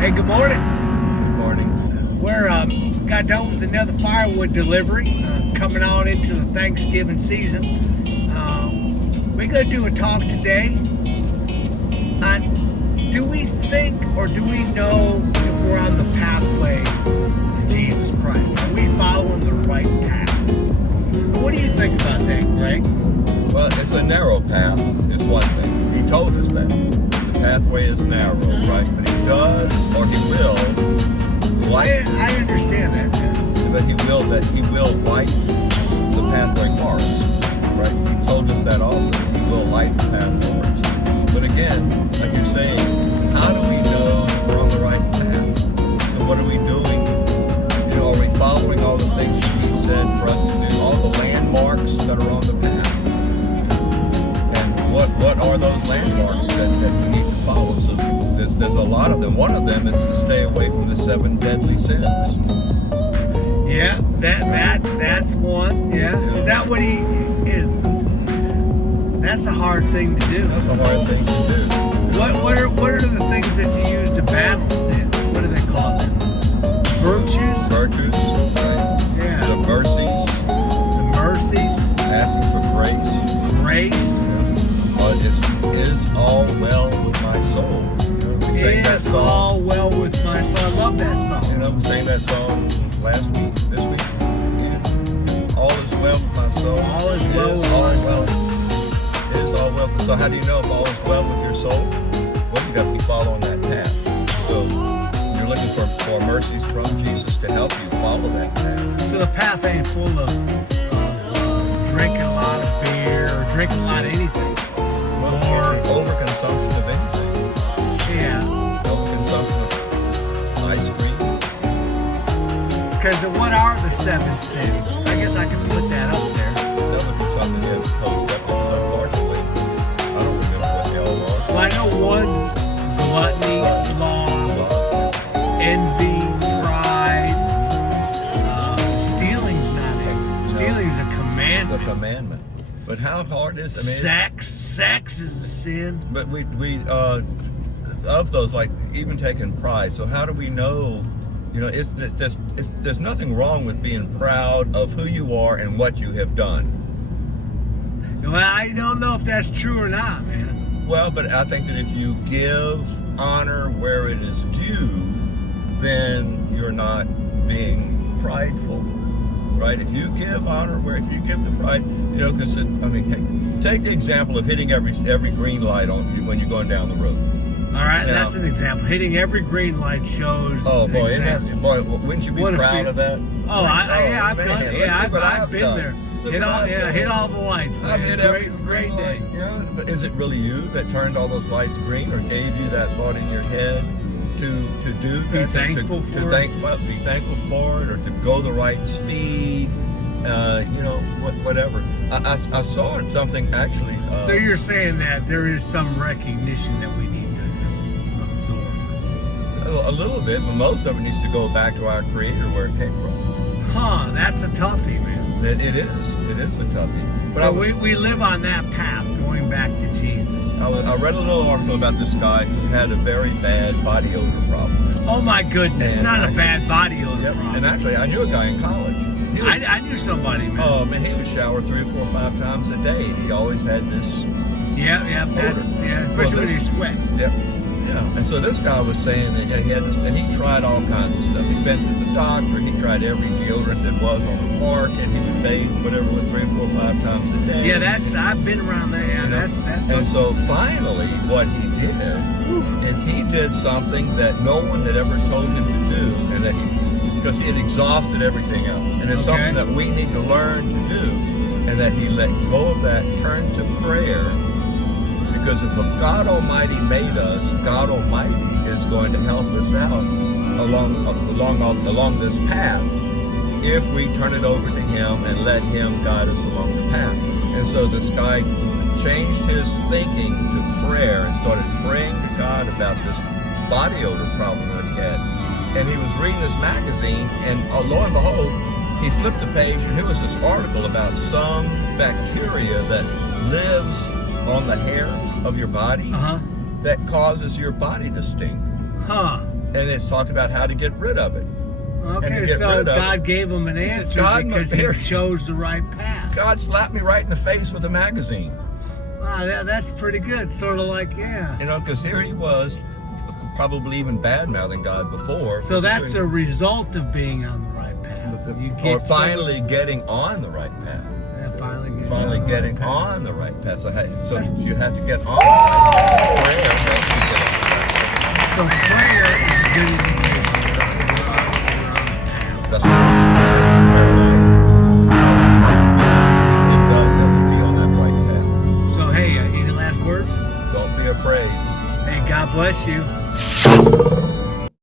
Hey, good morning. Good morning. We're got done with another firewood delivery, coming on into the Thanksgiving season. We're going to do a talk today on, do we think or do we know if we're on the pathway to Jesus Christ? Are we following the right path? What do you think about that, Greg? Well, it's a narrow path, is one thing. He told us that. The pathway is narrow, right? But he does, or he will, I understand that, man. but he will light the pathway for us, right? He told us that also. He will light the path for us. But again, like you're saying, how do we know we're on the right path? So what are we doing? Are we following all the things that he said for us to do? All the landmarks that are on the path? And what are those landmarks that we need to follow? So there's a lot of them. One of them is to stay away from the 7 deadly sins. Yeah, that's one. Yeah. Is that what he is? That's a hard thing to do. That's a hard thing to do. What are the things that you use to battle sin? What do they call them? Virtues? Virtues, right? Yeah. The mercies. The mercies. Asking for grace. Grace. Is all well with my soul. We sang that It's song. all well with my soul. I love that song. We sang that song last week, this week. And all is well with my soul. All is well with my soul. Is all well. So how do you know if all is well with your soul? Well, you got to be following that path. So you're looking for mercies from Jesus to help you follow that path. So the path ain't full of drinking a lot of beer or drinking a lot of anything. Or overconsumption of anything. Yeah. Overconsumption of ice cream. Because what are the 7 sins? I guess I can put that up there. That would be something you have to post up, unfortunately. I don't remember what they all are. Well, I know one's gluttony, sloth, envy, pride. Stealing's not it. Stealing's a It's commandment. a commandment. But how hard is it? I mean, Sex is a sin. but we of those, like even taking pride. So how do we know? There's nothing wrong with being proud of who you are and what you have done. Well, I don't know if that's true or not, man. Well, but I think that if you give honor where it is due, then you're not being prideful, right? If you give honor if you give the pride, because take the example of hitting every green light on when you're going down the road. All right, Now, that's an example. Hitting every green light shows. Oh an boy, example. wouldn't you be What if proud you- of that? Oh, I've man, done it. Yeah, look what I've been done. there. Look Hit what all, I've done. hit all the lights. I've Man. hit every Great day. light. But is it really you that turned all those lights green, or gave you that thought in your head to do that? Be thankful for it. Be thankful for it, or to go the right speed. Whatever. I saw something actually. So you're saying that there is some recognition that we need to absorb. A little bit, but most of it needs to go back to our Creator, where it came from. Huh, that's a toughie, man. It is a toughie. But So we live on that path going back to Jesus. I read a little article about this guy who had a very bad body odor problem. Oh my goodness, And not a actually- bad body odor Yep. problem. And actually, I knew a guy in college. He was- I knew somebody, man. Oh man, he would shower 3 or 4 or 5 times a day. He always had this. Yeah, especially when you sweat. Yep. Yeah. And so this guy was saying that he had this, and he tried all kinds of stuff. He'd been to the doctor. He tried every deodorant that was on the market. And he would bathe whatever with 3 or 4 or 5 times a day. Yeah, I've been around there. Yeah, that's. And so finally, what he did is he did something that no one had ever told him to do, and that because he had exhausted everything else, and it's something that we need to learn to do, and that he let go of that, turned to prayer, because if God Almighty made us, God Almighty is going to help us out along this path if we turn it over to Him and let Him guide us along the path. And so this guy changed his thinking to prayer and started praying to God about this body odor problem that he had. And he was reading this magazine, and lo and behold, he flipped the page, and here was this article about some bacteria that lives on the hair of your body that causes your body to stink. Huh. and it's talked about how to get rid of it. And to Okay, get so rid of God gave him an He said, answer God because must- he chose the right path. God slapped me right in the face with a magazine. Wow, that's pretty good. Sort of like, yeah. You know, because here he was, probably even bad-mouthing God before. So that's a result of being on the right path. You or get finally getting on the right path. finally Getting path. on the right path. So you have to get on the right path. Prayer helps you get on the right path. So prayer is getting you on the right path. That's what it does help you be on that right path. So hey, any last words? Don't be afraid. Hey, God bless you.